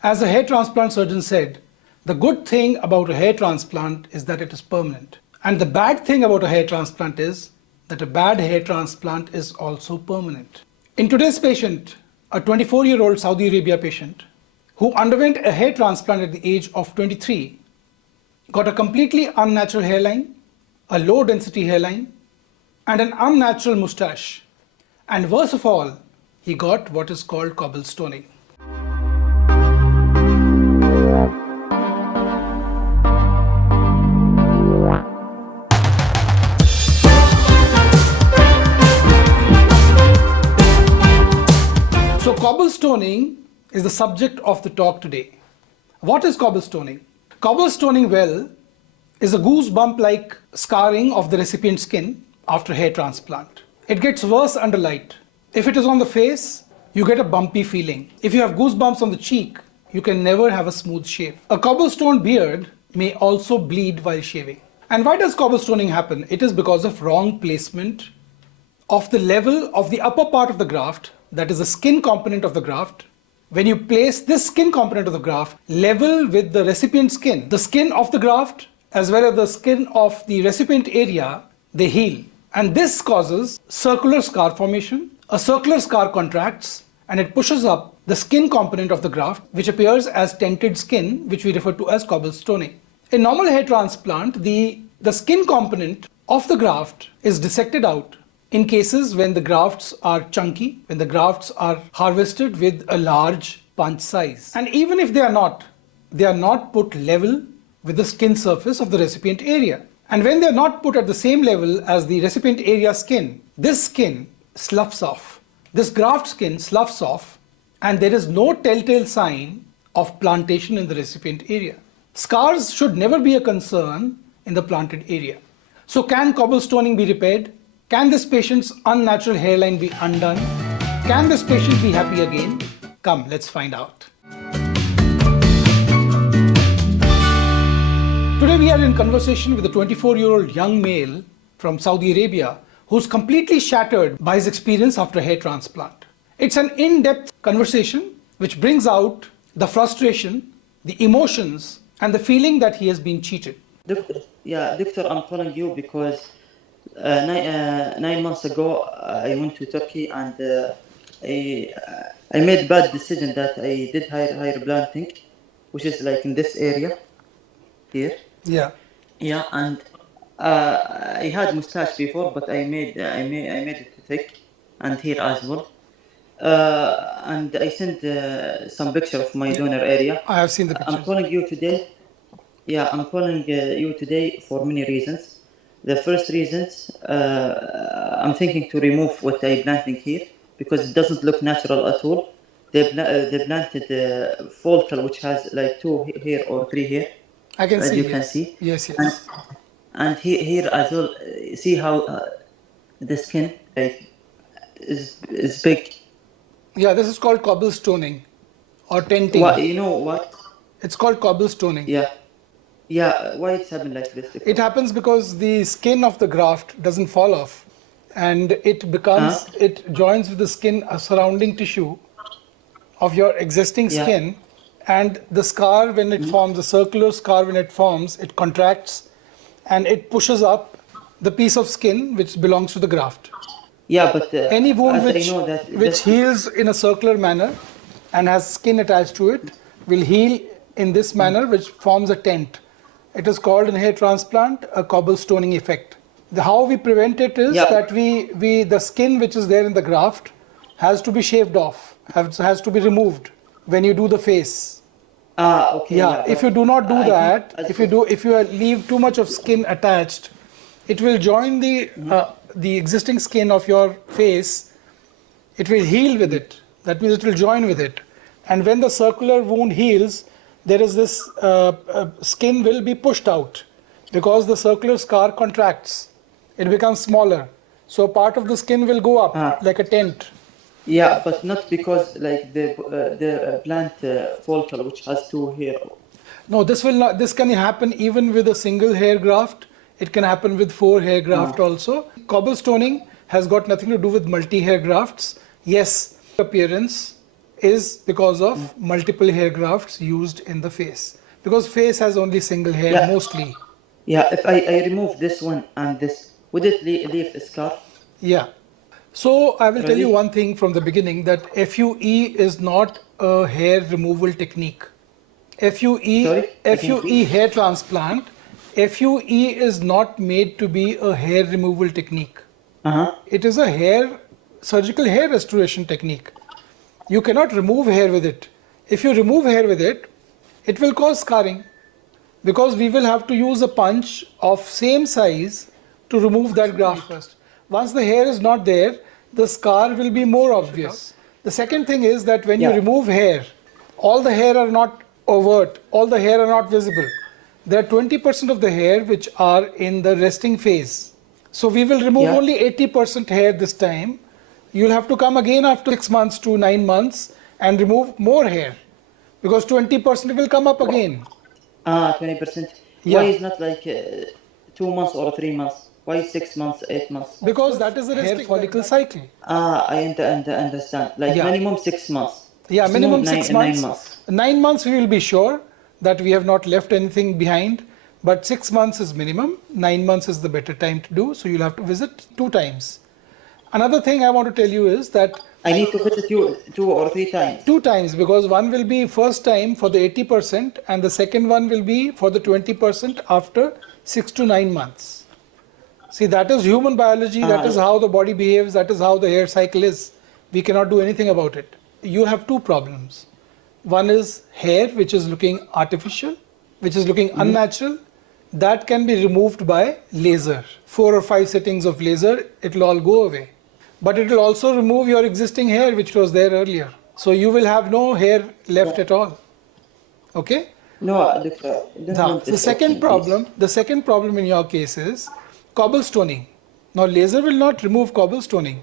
As a hair transplant surgeon said, the good thing about a hair transplant is that it is permanent. And the bad thing about a hair transplant is that a bad hair transplant is also permanent. In today's patient, a 24-year-old Saudi Arabia patient who underwent a hair transplant at the age of 23, got a completely unnatural hairline, a low density hairline, and an unnatural mustache. And worst of all, he got what is called cobblestoning. So cobblestoning is the subject of the talk today. What is cobblestoning? Cobblestoning, well, is a goosebump-like scarring of the recipient skin after hair transplant. It gets worse under light. If it is on the face, you get a bumpy feeling. If you have goosebumps on the cheek, you can never have a smooth shave. A cobblestone beard may also bleed while shaving. And why does cobblestoning happen? It is because of wrong placement of the level of the upper part of the graft, that is the skin component of the graft. When you place this skin component of the graft level with the recipient skin, the skin of the graft as well as the skin of the recipient area, they heal. And this causes circular scar formation. A circular scar contracts and it pushes up the skin component of the graft, which appears as tented skin, which we refer to as cobblestoning. In normal hair transplant, the skin component of the graft is dissected out in cases when the grafts are chunky, when the grafts are harvested with a large punch size. And even if they are not put level with the skin surface of the recipient area. And when they are not put at the same level as the recipient area skin, this skin sloughs off. This graft skin sloughs off, and there is no telltale sign of plantation in the recipient area. Scars should never be a concern in the planted area. So can cobblestoning be repaired? Can this patient's unnatural hairline be undone? Can this patient be happy again? Come, let's find out. Today we are in conversation with a 24-year-old young male from Saudi Arabia who's completely shattered by his experience after a hair transplant. It's an in-depth conversation which brings out the frustration, the emotions, and the feeling that he has been cheated. Doctor, I'm calling you because 9 months ago I went to Turkey and I made bad decision that I did hair planting, which is like in this area here. Yeah. Yeah, and I had mustache before, but I made it thick, and here as well. And I sent some picture of my donor area. I have seen the pictures. I'm calling you today. Yeah, I'm calling you today for many reasons. The first reasons, I'm thinking to remove what I planting here because it doesn't look natural at all. They planted follicle which has like 2 hair or 3 hair. I can as see. you Yes. can see. Yes. And here as well, see how the skin like is big. Yeah, this is called cobblestoning or tenting. What, you know what? It's called cobblestoning. Yeah. Why it's happened like this? It happens because the skin of the graft doesn't fall off, and it joins with the skin surrounding tissue of your existing skin, and the scar when it forms, the circular scar when it forms, it contracts and it pushes up the piece of skin which belongs to the graft. Yeah, but any wound which heals in a circular manner and has skin attached to it will heal in this manner, which forms a tent. It is called in hair transplant a cobblestoning effect. How we prevent it is that the skin which is there in the graft has to be shaved off, has to be removed when you do the face. Okay. Yeah, if you do not do that, if you leave too much of skin attached, it will join the existing skin of your face. It will heal with it. That means it will join with it. And when the circular wound heals, there is this skin will be pushed out because the circular scar contracts. It becomes smaller. So part of the skin will go up like a tent. Yeah, but not because like the plant follicle which has 2 hair. No, this will not. This can happen even with a single hair graft. It can happen with 4 hair graft also. Cobblestoning has got nothing to do with multi-hair grafts. Yes, appearance is because of multiple hair grafts used in the face. Because face has only single hair Yeah. mostly. Yeah, if I remove this one and this, would it leave a scar? Yeah. So I will tell you Really? one thing from the beginning, that FUE is not a hair removal technique. Sorry? Again, FUE please? hair transplant, FUE is not made to be a hair removal technique. Uh-huh. It is a surgical hair restoration technique. You cannot remove hair with it. If you remove hair with it, it will cause scarring, because we will have to use a punch of same size to remove that graft first. Once the hair is not there, the scar will be more obvious. The second thing is that when you Yeah. remove hair, all the hair are not overt, all the hair are not visible. There are 20% of the hair which are in the resting phase. So we will remove Yeah. only 80% hair this time. You'll have to come again after 6 months to 9 months and remove more hair, because 20% will come up again. 20%. Why Yeah. is not like 2 months or 3 months? Why 6 months, 8 months? Because that is the hair follicle cycle. I understand. Like Yeah. minimum 6 months. Yeah, minimum 6 nine months. months. 9 months we will be sure that we have not left anything behind, but 6 months is minimum. 9 months is the better time to do, so you'll have to visit 2 times. Another thing I want to tell you is that I need to visit you 2 or 3 times. 2 times, because one will be first time for the 80% and the second one will be for the 20% after 6 to 9 months. See, that is human biology, that is how the body behaves, that is how the hair cycle is. We cannot do anything about it. You have 2 problems. One is hair which is looking artificial, which is looking unnatural. That can be removed by laser. 4 or 5 settings of laser, it will all go away. But it will also remove your existing hair which was there earlier. So you will have no hair left at all. Okay? No, doctor, I don't Now, want this option, the second problem in your case is cobblestoning. Now, laser will not remove cobblestoning.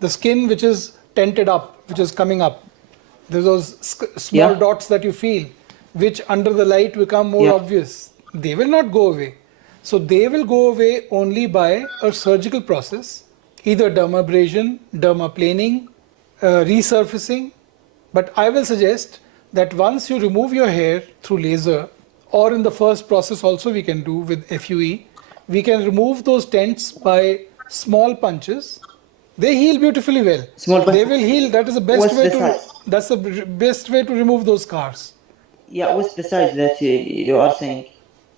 The skin which is tented up, which is coming up, there's those small Yeah. dots that you feel, which under the light become more Yeah. obvious. They will not go away. So they will go away only by a surgical process, either dermabrasion, dermaplaning, resurfacing. But I will suggest that once you remove your hair through laser, or in the first process also we can do with FUE, we can remove those tents by small punches. They heal beautifully well. Small punch- They will heal. That is the best What's way the to. size? That's the best way to remove those scars. Yeah, what's the size that you are saying?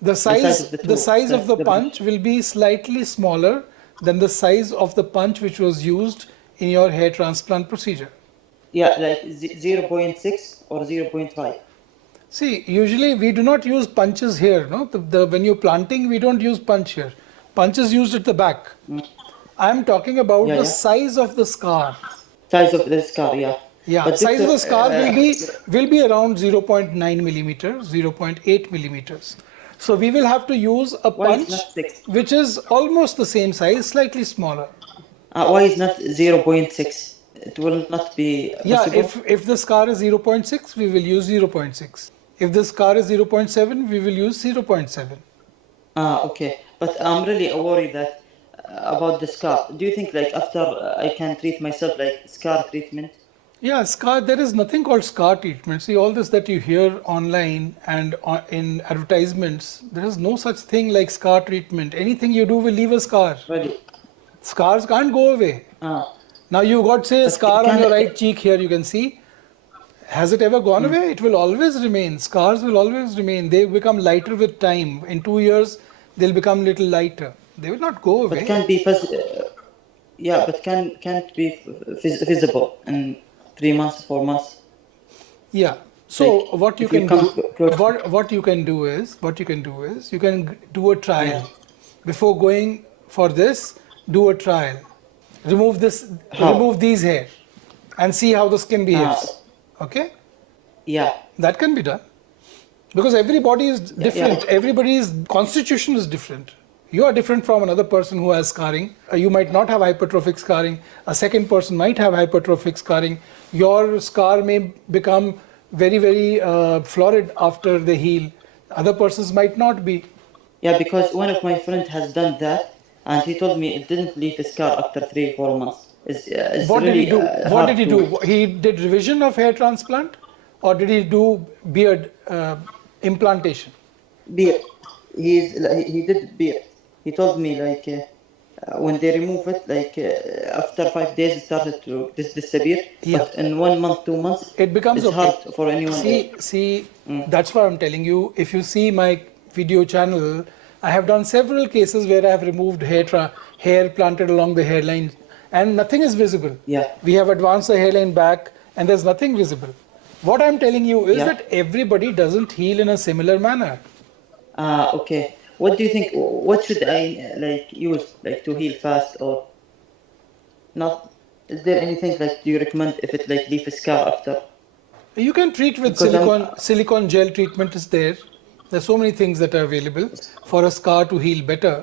The size of the the tool, size of the the punch will be slightly smaller than the size of the punch which was used in your hair transplant procedure. Yeah, like 0.6 or 0.5. See, usually we do not use punches here. No, when you're planting, we don't use punch here. Punch is used at the back. I am talking about Yeah, the yeah. size of the scar. Size of the scar, yeah. Yeah, But size of doctor, the scar will be around 0.9 millimeters, 0.8 millimeters. So we will have to use a Why is punch not 6? which is almost the same size, slightly smaller. Why is not 0.6? It will not be Yeah, possible. if the scar is 0.6, we will use 0.6. If the scar is 0.7, we will use 0.7. Okay. But I'm really worried that about the scar. Do you think like after I can treat myself like scar treatment? Yeah, scar, there is nothing called scar treatment. See, all this that you hear online and in advertisements, there is no such thing like scar treatment. Anything you do will leave a scar. Really? Scars can't go away. Now you got, say, a But scar can on your it- right cheek here, you can see. Has it ever gone away? It will always remain. Scars will always remain. They become lighter with time. In 2 years, they'll become little lighter. They will not go But away. can be yeah, but can't be visible in 3 months, 4 months. Yeah. So Like, what you if you can come do, close- what you can do is you can do a trial before going for this. Do a trial. Remove How? remove these hair, and see how the skin behaves. Okay, Yeah. that can be done, because everybody is different. yeah. Everybody's constitution is different. You are different from another person who has scarring. You might not have hypertrophic scarring. A second person might have hypertrophic scarring. Your scar may become very, very florid after they heal. Other persons might not be. Yeah, because one of my friends has done that, and he told me it didn't leave a scar after 3 4 months. is What did he really do? What hard did he to do? He did revision of hair transplant, or did he do beard implantation? beard. He did beard. He told me like when they remove it, like after 5 days it started to disappear. Yeah. But in 1 month, 2 months, It becomes it's okay. hard for anyone. See, that's what I'm telling you. If you see my video channel, I have done several cases where I have removed hair planted along the hairline, and nothing is visible. Yeah. We have advanced the hairline back, and there's nothing visible. What I'm telling you is Yeah. that everybody doesn't heal in a similar manner. Okay. What do you think? What should I like use like to heal fast or not? Is there anything like do you recommend if it like leave a scar after? You can treat with Because silicone gel treatment is there. There's so many things that are available for a scar to heal better.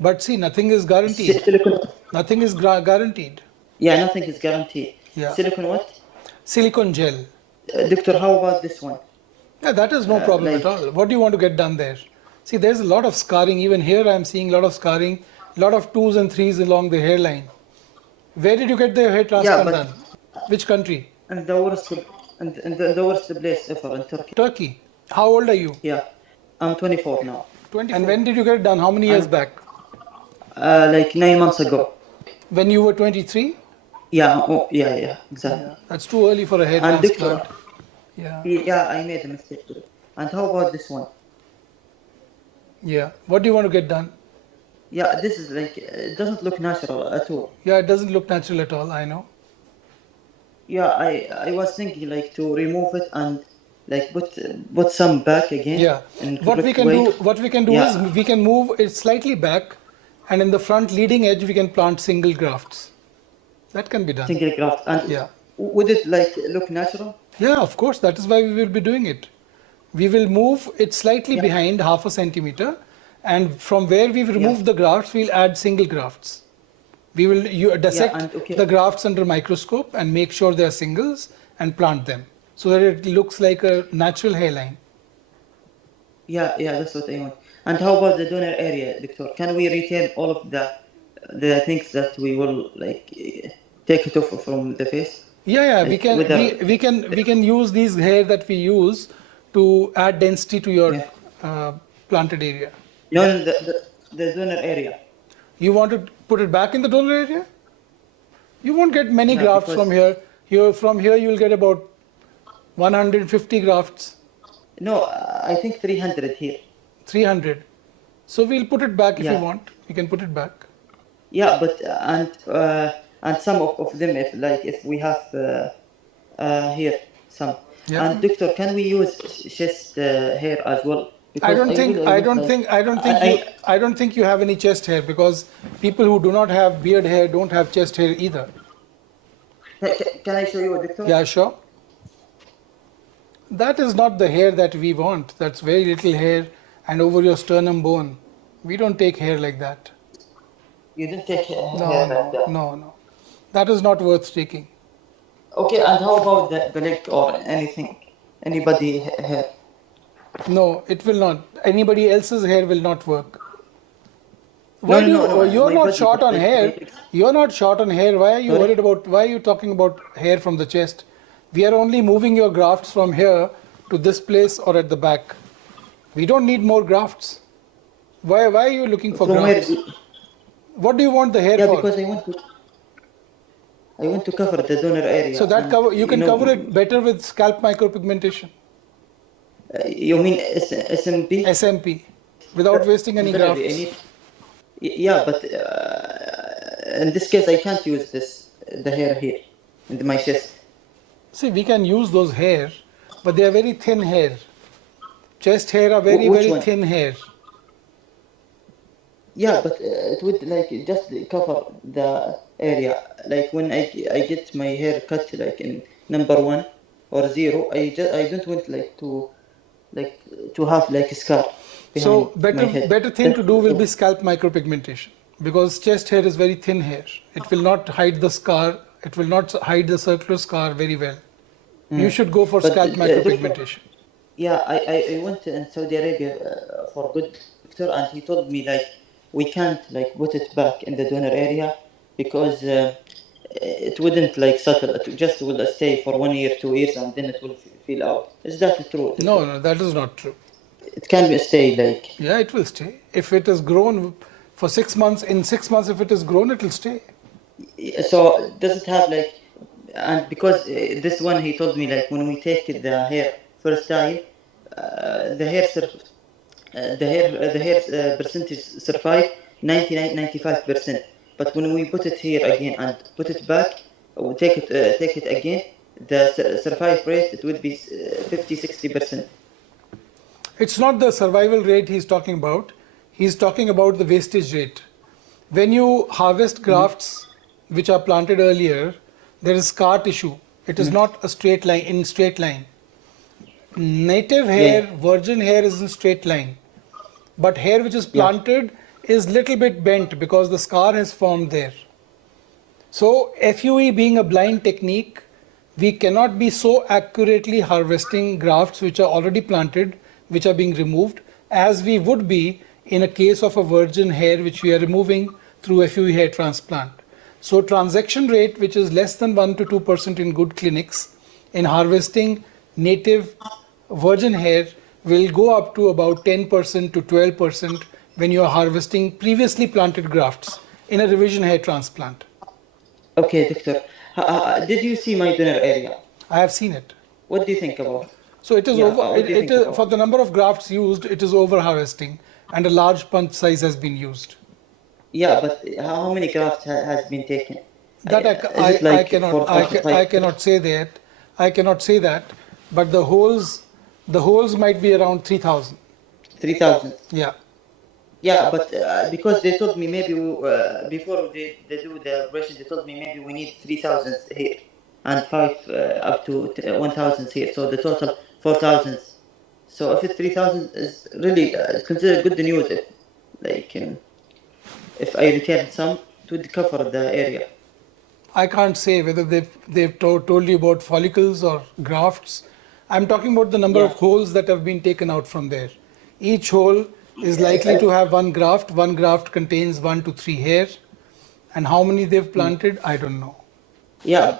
But see, nothing is guaranteed. silicone. Nothing is guaranteed. Yeah, nothing is guaranteed. Yeah. Silicone what? Silicone gel. Doctor, how about this one? Yeah, that is no problem at all. What do you want to get done there? See, there's a lot of scarring. Even here, I'm seeing a lot of scarring, a lot of 2s and 3s along the hairline. Where did you get the hair transplant done? Which country? And the worst, and the worst place ever in Turkey. Turkey. How old are you? Yeah, I'm 24 now. 24. And when did you get it done? How many years back? Like 9 months ago. When you were 23? Yeah, yeah, exactly. Yeah, that's too early for a hair And transplant. Yeah, I made a mistake too. And how about this one? Yeah. What do you want to get done? Yeah, this is like, it doesn't look natural at all. Yeah, it doesn't look natural at all, I know. Yeah, I was thinking like to remove it and like put some back again. Yeah. What we can do is we can move it slightly back, and in the front leading edge we can plant single grafts. That can be done. Single graft. And yeah. Would it like look natural? Yeah, of course. That is why we will be doing it. We will move it slightly behind half a centimeter, and from where we've removed the grafts, we'll add single grafts. We will dissect the grafts under microscope and make sure they are singles and plant them so that it looks like a natural hairline. Yeah, that's what I want. And how about the donor area, Doctor? Can we retain all of the things that we will like take it off from the face? Yeah, we can use these hair that we use to add density to your planted area. No, the donor area. You want to put it back in the donor area? You won't get many grafts from here. From here you will get about 150 grafts. No, I think 300 here. 300. So we'll put it back if you want. We can put it back. Yeah, but and some of them, if we have here some. Yeah. And Doctor, can we use chest hair as well? I don't think you have any chest hair, because people who do not have beard hair don't have chest hair either. Can I show you, Doctor? Yeah, sure. That is not the hair that we want. That's very little hair and over your sternum bone. We don't take hair like that. You didn't take hair No. like that? No. That is not worth taking. Okay, and how about the leg or anything? Anybody hair? No, it will not. Anybody else's hair will not work. No, you're not short on hair. You're not short on hair. Why are you worried about? Why are you talking about hair from the chest? We are only moving your grafts from here to this place or at the back. We don't need more grafts. Why are you looking for grafts? What do you want the hair for? Yeah, because I want to cover the donor area. So that you can cover it better with scalp micropigmentation. You mean SMP? SMP, without wasting any grafts. Yeah, but in this case I can't use the hair here in my chest. See, we can use those hair, but they are very thin hair. Chest hair are very thin hair. Yeah, but it would like just cover the area. Like when I get my hair cut like in number 1 or 0, I don't want to have like a scar. So better thing to do will be scalp micropigmentation, because chest hair is very thin hair. It will not hide the scar. It will not hide the circular scar very well. You should go for scalp micropigmentation. Yeah, I went in Saudi Arabia for a good doctor, and he told me like we can't like put it back in the donor area because it wouldn't like settle. It just will stay for 1 year, 2 years, and then it will feel out. Is that true? No, no, that is not true. It can be stay like. Yeah, it will stay. If it is grown for 6 months, in 6 months, if it is grown, it will stay. So does it have like, and because this one he told me like when we take the hair first time, the hair percentage survive 99 95%. But when we put it here again and put it back, we take it again, the survive rate it would be 50 60%. It's not the survival rate he's talking about. He's talking about the wastage rate. When you harvest grafts which are planted earlier, there is scar tissue. It is not a straight line. Native hair, virgin hair is in straight line. But hair which is planted is little bit bent because the scar has formed there. So FUE being a blind technique, we cannot be so accurately harvesting grafts which are already planted, which are being removed, as we would be in a case of a virgin hair which we are removing through FUE hair transplant. So transaction rate, which is less than 1 to 2% in good clinics, in harvesting native virgin hair will go up to about 10% to 12% when you are harvesting previously planted grafts in a revision hair transplant. Okay, doctor. Did you see my donor area? I have seen it. What do you think about? So it is for the number of grafts used, it is over harvesting, and a large punch size has been used. Yeah, but how many grafts has been taken? That I cannot say that. I cannot say that, but the holes might be around 3,000. 3,000. Yeah. Yeah, but because they told me maybe before they do the operation, they told me maybe we need 3,000 here and 5 up to 1,000 here. So the total 4,000. So if it's 3,000 is really considered good news. If I return some, it would cover the area. I can't say whether they've told you about follicles or grafts. I'm talking about the number of holes that have been taken out from there. Each hole is likely to have one graft. One graft contains 1 to 3 hair. And how many they've planted, I don't know. Yeah,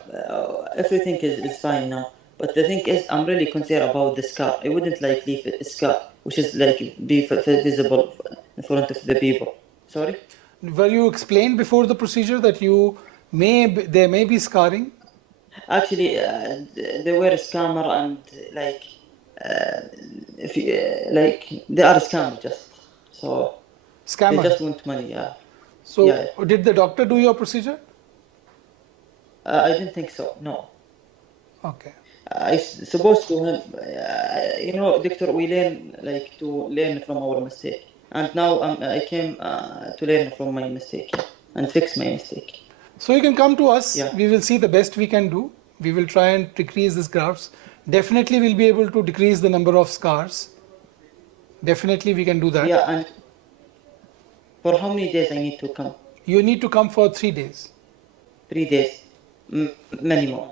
everything is fine now. But the thing is, I'm really concerned about the scar. I wouldn't like leave a scar, which is like be visible in front of the people. Sorry? Were you explained before the procedure that there may be scarring? Actually, they were a scammer and they are a scammer just. So Scammer. they just want money, yeah. So did the doctor do your procedure? I didn't think so, no. Okay. I supposed to, doctor, we learn from our mistake. And now I came to learn from my mistake and fix my mistake. So you can come to us. Yeah. We will see the best we can do. We will try and decrease these grafts. Definitely we'll be able to decrease the number of scars. Definitely we can do that. Yeah, and for how many days I need to come? You need to come for 3 days. 3 days, minimum.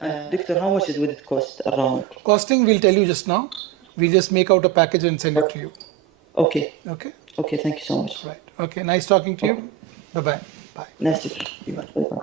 And doctor, how much would it cost around? Costing we'll tell you just now. We'll just make out a package and send it to you. Okay. Okay. Okay, thank you so much. Right. Okay, nice talking to you. Bye-bye. Bye. Nice to meet you. Bye-bye.